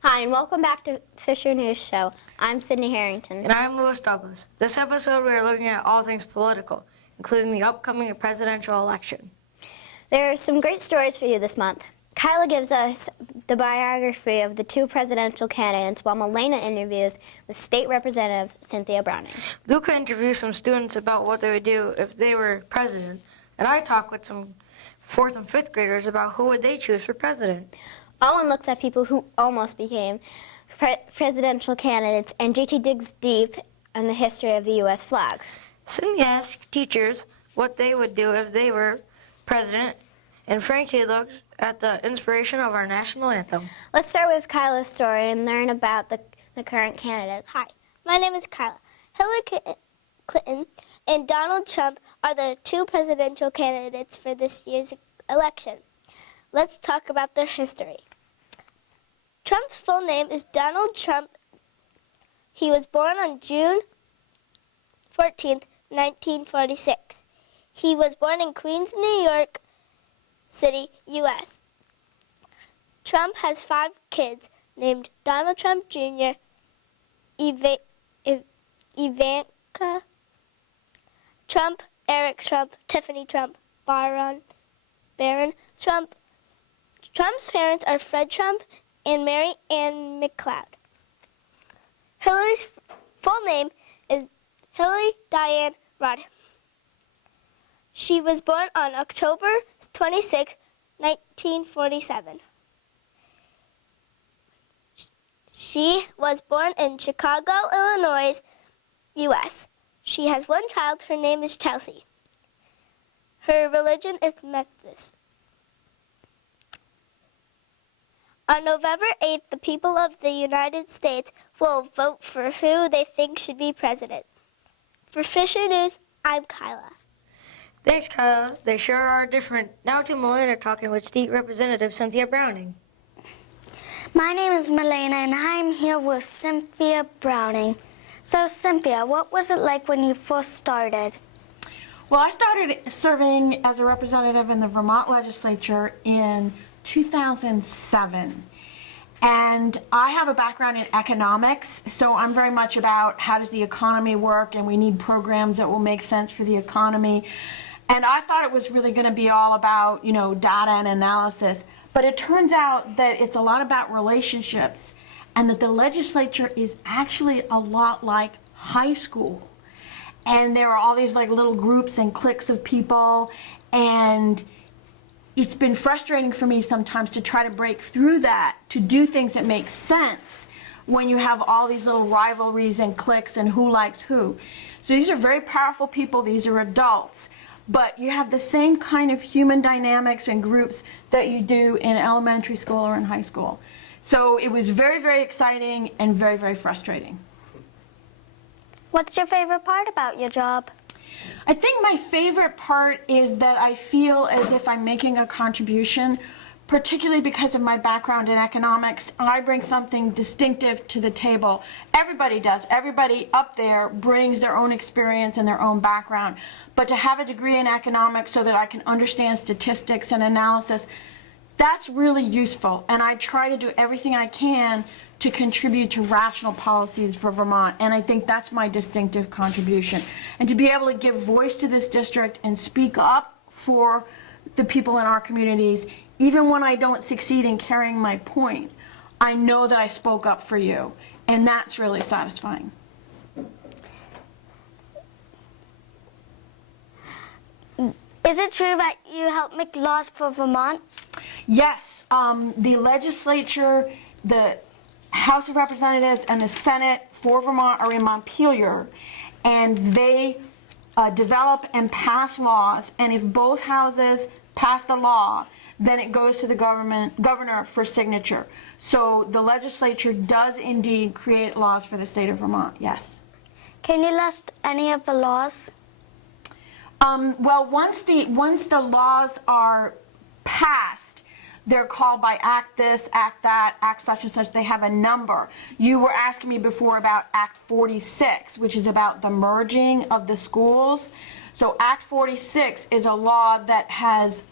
Hi, and welcome back to Fisher News Show. I'm Sydney Harrington. And I'm Lewis Douglas. This episode we are looking at all things political, including the upcoming presidential election. There are some great stories for you this month. Kyla gives us the biography of the two presidential candidates, while Milena interviews the state representative, Cynthia Browning. Luca interviews some students about what they would do if they were president, and I talk with some 4th and 5th graders about who would they choose for president. Owen looks at people who almost became presidential candidates, and JT digs deep on the history of the U.S. flag. Sydney asks teachers what they would do if they were president, and Frankie looks at the inspiration of our national anthem. Let's start with Kyla's story and learn about the current candidates. Hi, my name is Kyla. Hillary Clinton and Donald Trump are the two presidential candidates for this year's election. Let's talk about their history. Trump's full name is Donald Trump. He was born on June 14th, 1946. He was born in Queens, New York City, U.S. Trump has 5 kids named Donald Trump Jr., Ivanka Trump, Eric Trump, Tiffany Trump, Barron Trump. Trump's parents are Fred Trump and Mary Ann McLeod. Hillary's full name is Hillary Diane Rodham. She was born on October 26, 1947. She was born in Chicago, Illinois, U.S. She has one child. Her name is Chelsea. Her religion is Methodist. On November 8th, the people of the United States will vote for who they think should be president. For Fisher News, I'm Kyla. Thanks, Kyla. They sure are different. Now to Milena talking with State Representative Cynthia Browning. My name is Milena, and I'm here with Cynthia Browning. So, Cynthia, what was it like when you first started? Well, I started serving as a representative in the Vermont legislature in 2007. And I have a background in economics, so I'm very much about how does the economy work, and we need programs that will make sense for the economy. And I thought it was really going to be all about, data and analysis. But it turns out that it's a lot about relationships, and that the legislature is actually a lot like high school. And there are all these little groups and cliques of people, and it's been frustrating for me sometimes to try to break through that, to do things that make sense when you have all these little rivalries and cliques and who likes who. So these are very powerful people, these are adults, but you have the same kind of human dynamics and groups that you do in elementary school or in high school. So it was very, very exciting and very, very frustrating. What's your favorite part about your job? I think my favorite part is that I feel as if I'm making a contribution, particularly because of my background in economics. I bring something distinctive to the table. Everybody does. Everybody up there brings their own experience and their own background. But to have a degree in economics so that I can understand statistics and analysis, that's really useful. And I try to do everything I can to contribute to rational policies for Vermont, and I think that's my distinctive contribution. And to be able to give voice to this district and speak up for the people in our communities, even when I don't succeed in carrying my point, I know that I spoke up for you, and that's really satisfying. Is it true that you helped make laws for Vermont? Yes, the legislature, the House of Representatives and the Senate for Vermont are in Montpelier, and they develop and pass laws, and if both houses pass the law, then it goes to the governor for signature. So the legislature does indeed create laws for the state of Vermont, yes. Can you list any of the laws? Well, once the laws are passed, they're called by Act this, Act that, Act such and such. They have a number. You were asking me before about Act 46, which is about the merging of the schools. So Act 46 is a law that has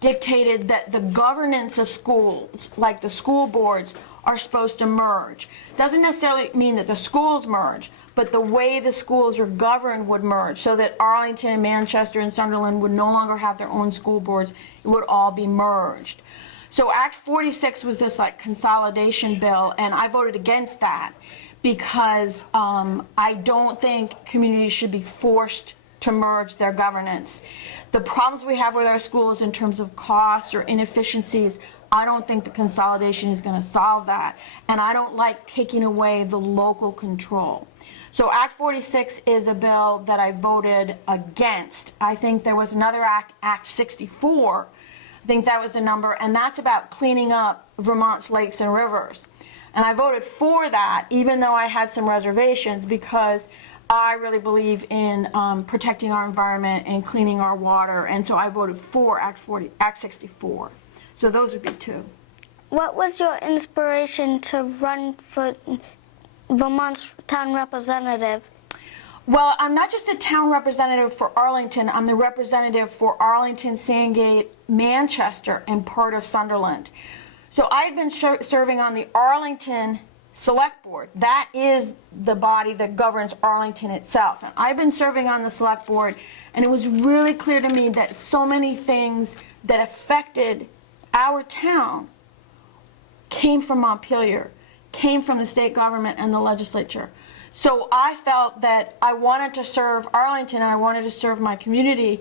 dictated that the governance of schools, like the school boards, are supposed to merge. Doesn't necessarily mean that the schools merge, but the way the schools are governed would merge, so that Arlington and Manchester and Sunderland would no longer have their own school boards. It would all be merged. So Act 46 was this like consolidation bill, and I voted against that because I don't think communities should be forced to merge their governance. The problems we have with our schools in terms of costs or inefficiencies, I don't think the consolidation is going to solve that. And I don't like taking away the local control. So Act 46 is a bill that I voted against. I think there was another act, Act 64. I think that was the number, and that's about cleaning up Vermont's lakes and rivers. And I voted for that, even though I had some reservations, because I really believe in protecting our environment and cleaning our water, and so I voted for Act 64. So those would be two. What was your inspiration to run for Vermont's town representative? Well, I'm not just a town representative for Arlington, I'm the representative for Arlington, Sandgate, Manchester, and part of Sunderland. So I had been serving on the Arlington Select Board. That is the body that governs Arlington itself. And I've been serving on the Select Board, and it was really clear to me that so many things that affected our town came from Montpelier, came from the state government and the legislature. So I felt that I wanted to serve Arlington and I wanted to serve my community,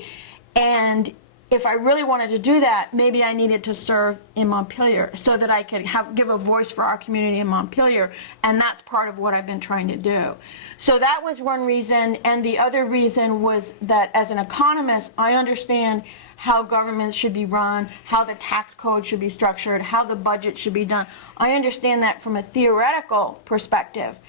and if I really wanted to do that, maybe I needed to serve in Montpelier so that I could give a voice for our community in Montpelier, and that's part of what I've been trying to do. So that was one reason, and the other reason was that as an economist, I understand how government should be run, how the tax code should be structured, how the budget should be done. I understand that from a theoretical perspective.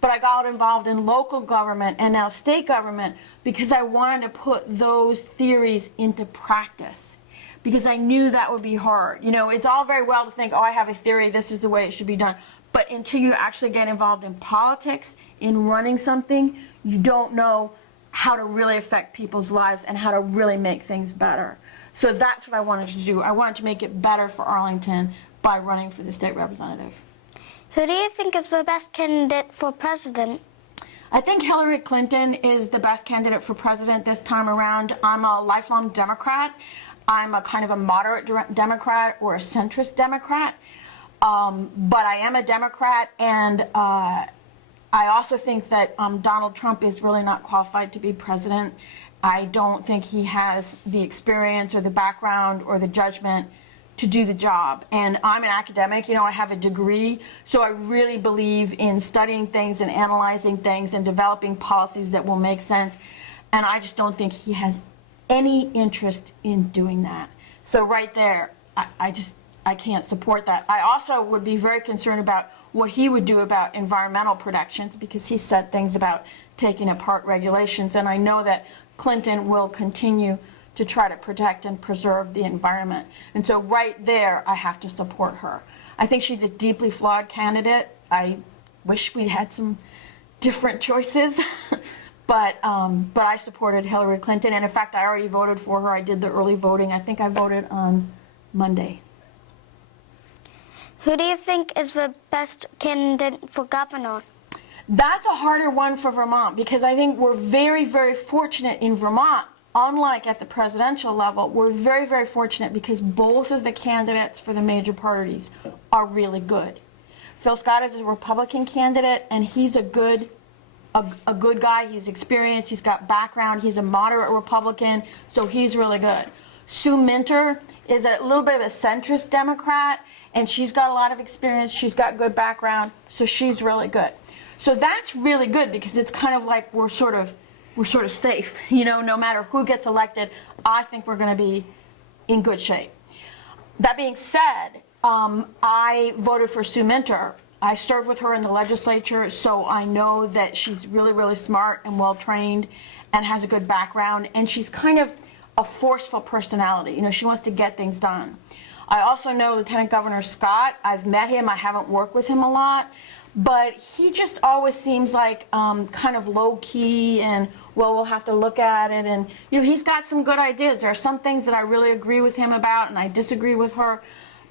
But I got involved in local government and now state government because I wanted to put those theories into practice, because I knew that would be hard. You know, it's all very well to think, oh, I have a theory, this is the way it should be done. But until you actually get involved in politics, in running something, you don't know how to really affect people's lives and how to really make things better. So that's what I wanted to do. I wanted to make it better for Arlington by running for the state representative. Who do you think is the best candidate for president? I think Hillary Clinton is the best candidate for president this time around. I'm a lifelong Democrat. I'm a kind of a moderate Democrat or a centrist Democrat. But I am a Democrat, and I also think that Donald Trump is really not qualified to be president. I don't think he has the experience or the background or the judgment to do the job. And I'm an academic, you know, I have a degree, so I really believe in studying things and analyzing things and developing policies that will make sense. And I just don't think he has any interest in doing that. So right there, I can't support that. I also would be very concerned about what he would do about environmental protections, because he said things about taking apart regulations, and I know that Clinton will continue to try to protect and preserve the environment. And so right there, I have to support her. I think she's a deeply flawed candidate. I wish we had some different choices, but I supported Hillary Clinton, and in fact, I already voted for her. I did the early voting. I think I voted on Monday. Who do you think is the best candidate for governor? That's a harder one for Vermont, because I think we're very, very fortunate in Vermont. Unlike at the presidential level, we're very, very fortunate because both of the candidates for the major parties are really good. Phil Scott is a Republican candidate, and he's a good a good guy. He's experienced. He's got background. He's a moderate Republican, so he's really good. Sue Minter is a little bit of a centrist Democrat, and she's got a lot of experience. She's got good background, so she's really good. So that's really good because it's kind of like we're sort of safe, no matter who gets elected. I think we're going to be in good shape. That being said, I voted for Sue Minter. I served with her in the legislature, so I know that she's really, really smart and well-trained and has a good background, and she's kind of a forceful personality. She wants to get things done. I also know Lieutenant Governor Scott. I've met him. I haven't worked with him a lot, but he just always seems like kind of low-key and, well, we'll have to look at it. And, he's got some good ideas. There are some things that I really agree with him about, and I disagree with her.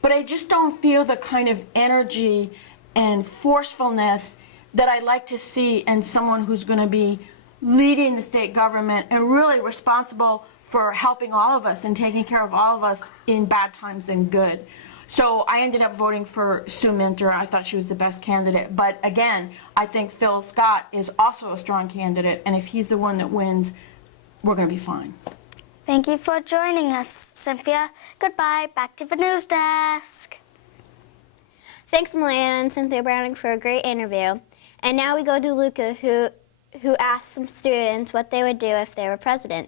But I just don't feel the kind of energy and forcefulness that I'd like to see in someone who's going to be leading the state government and really responsible for helping all of us and taking care of all of us in bad times and good. So I ended up voting for Sue Minter. I thought she was the best candidate. But again, I think Phil Scott is also a strong candidate, and if he's the one that wins, we're going to be fine. Thank you for joining us, Cynthia. Goodbye. Back to the news desk. Thanks, Melana and Cynthia Browning, for a great interview. And now we go to Luca, who asked some students what they would do if they were president.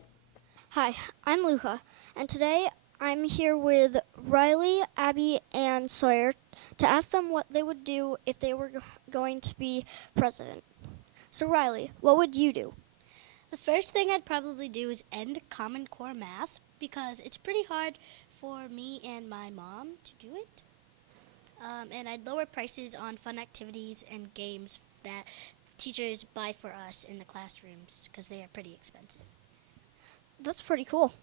Hi, I'm Luca, and today I'm here with Riley, Abby, and Sawyer to ask them what they would do if they were going to be president. So Riley, what would you do? The first thing I'd probably do is end Common Core math because it's pretty hard for me and my mom to do it. And I'd lower prices on fun activities and games that teachers buy for us in the classrooms because they are pretty expensive. That's pretty cool.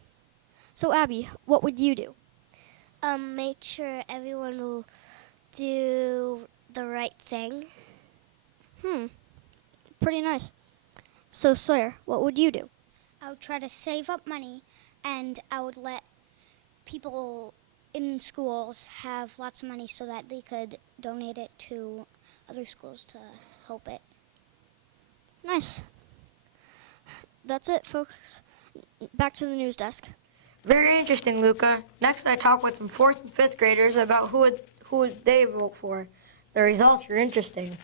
So Abby, what would you do? Make sure everyone will do the right thing. Pretty nice. So Sawyer, what would you do? I would try to save up money and I would let people in schools have lots of money so that they could donate it to other schools to help it. Nice. That's it, folks. Back to the news desk. Very interesting, Luca. Next, I talk with some 4th and 5th graders about who would they vote for. The results are interesting.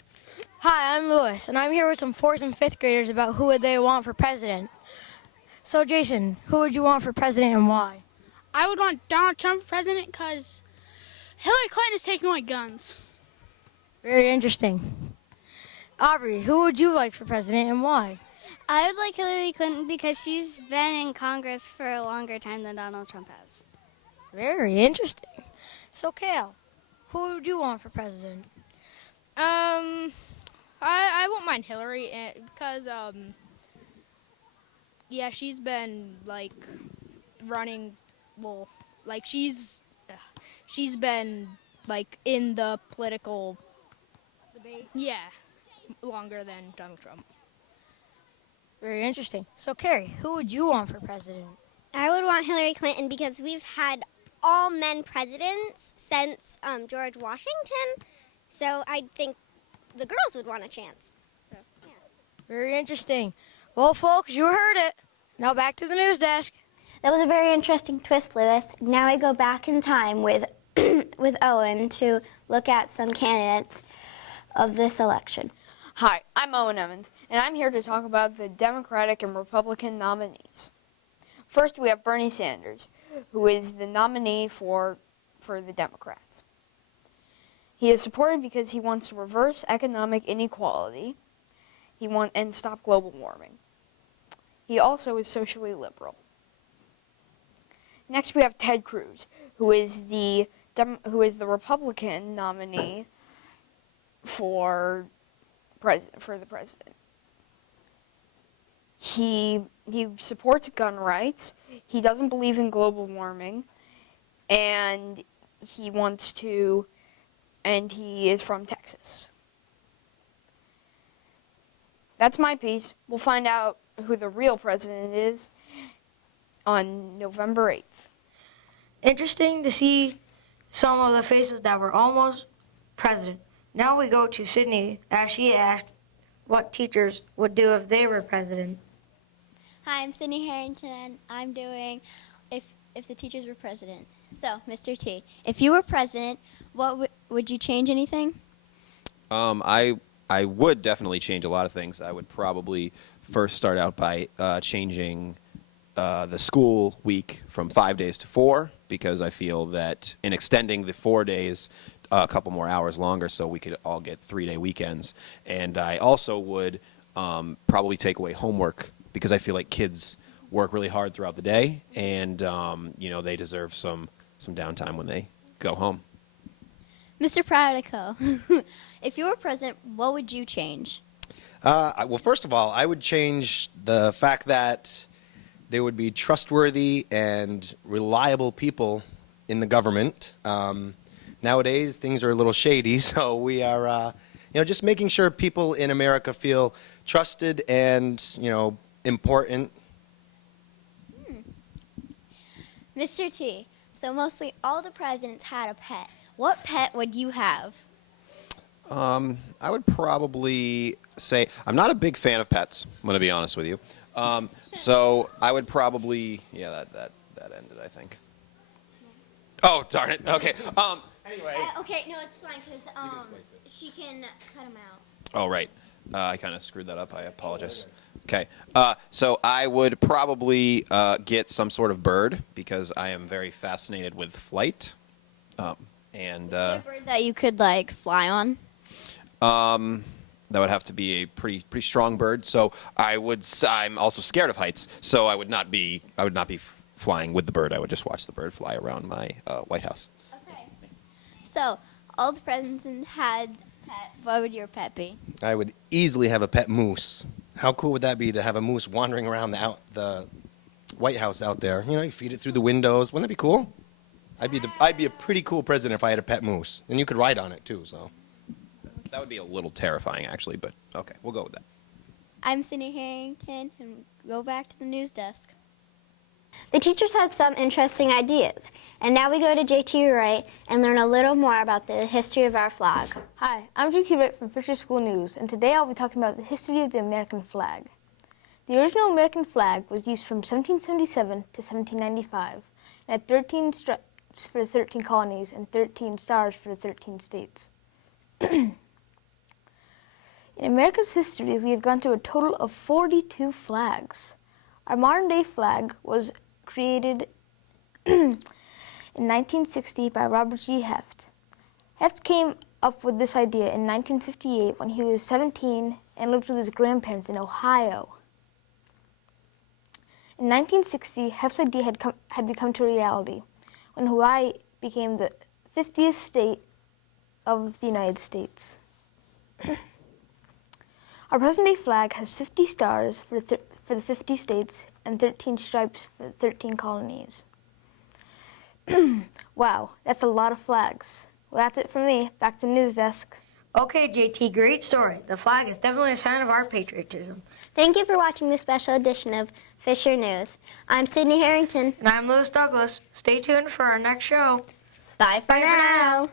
Hi, I'm Lewis, and I'm here with some 4th and 5th graders about who would they want for president. So, Jason, who would you want for president and why? I would want Donald Trump for president because Hillary Clinton is taking away guns. Very interesting. Aubrey, who would you like for president and why? I would like Hillary Clinton because she's been in Congress for a longer time than Donald Trump has. Very interesting. So, Kale, who would you want for president? I won't mind Hillary because, she's been, running, she's been, in the political debate. Yeah, longer than Donald Trump. Very interesting. So, Carrie, who would you want for president? I would want Hillary Clinton because we've had all men presidents since George Washington. So I think the girls would want a chance. So, yeah. Very interesting. Well, folks, you heard it. Now back to the news desk. That was a very interesting twist, Lewis. Now I go back in time with with Owen to look at some candidates of this election. Hi, I'm Owen Evans, and I'm here to talk about the Democratic and Republican nominees. First, we have Bernie Sanders, who is the nominee for the Democrats. He is supported because he wants to reverse economic inequality and stop global warming. He also is socially liberal. Next, we have Ted Cruz, who is the Republican nominee for the president. He supports gun rights. He doesn't believe in global warming, and he is from Texas. That's my piece. We'll find out who the real president is on November 8th. Interesting to see some of the faces that were almost president. Now we go to Sydney as she asked what teachers would do if they were president. Hi, I'm Sydney Harrington, and I'm doing if the teachers were president. So, Mr. T, if you were president, what would you change anything? I would definitely change a lot of things. I would probably first start out by changing the school week from 5 days to 4, because I feel that in extending the 4 days a couple more hours longer so we could all get 3-day weekends. And I also would probably take away homework, because I feel like kids work really hard throughout the day, and they deserve some downtime when they go home. Mr. Pratico, if you were president, what would you change? Well, first of all, I would change the fact that there would be trustworthy and reliable people in the government. Nowadays, things are a little shady, so we are, just making sure people in America feel trusted and, important. Mr. T, so mostly all the presidents had a pet. What pet would you have? I would probably say I'm not a big fan of pets. I'm going to be honest with you. So I would probably that ended, I think. Oh, darn it. Okay. Anyway. Okay, no, it's fine because she can cut them out. Oh, right. I kind of screwed that up. I apologize. Okay. So I would probably get some sort of bird, because I am very fascinated with flight. And a bird that you could fly on? That would have to be a pretty strong bird. So I'm also scared of heights. So I would not be flying with the bird. I would just watch the bird fly around my White House. Okay. So all the presidents had pet. What would your pet be? I would easily have a pet moose. How cool would that be to have a moose wandering around the White House out there? You feed it through the windows. Wouldn't that be cool? I'd be a pretty cool president if I had a pet moose, and you could ride on it too. So that would be a little terrifying, actually, but okay, we'll go with that. I'm Sydney Harrington, and go back to the news desk. The teachers had some interesting ideas, and now we go to JT Wright and learn a little more about the history of our flag. Hi, I'm JT Wright from Fisher School News, and today I'll be talking about the history of the American flag. The original American flag was used from 1777 to 1795, and had 13 stripes for the 13 colonies and 13 stars for the 13 states. In America's history, we have gone through a total of 42 flags. Our modern-day flag was created in 1960 by Robert G. Heft. Heft came up with this idea in 1958 when he was 17 and lived with his grandparents in Ohio. In 1960, Heft's idea had become to reality when Hawaii became the 50th state of the United States. Our present-day flag has 50 stars for the 50 states and 13 stripes for the 13 colonies. Wow, that's a lot of flags. Well, that's it for me. Back to the news desk. Okay, JT, great story. The flag is definitely a sign of our patriotism. Thank you for watching this special edition of Fisher News. I'm Sydney Harrington. And I'm Lewis Douglas. Stay tuned for our next show. Bye for now.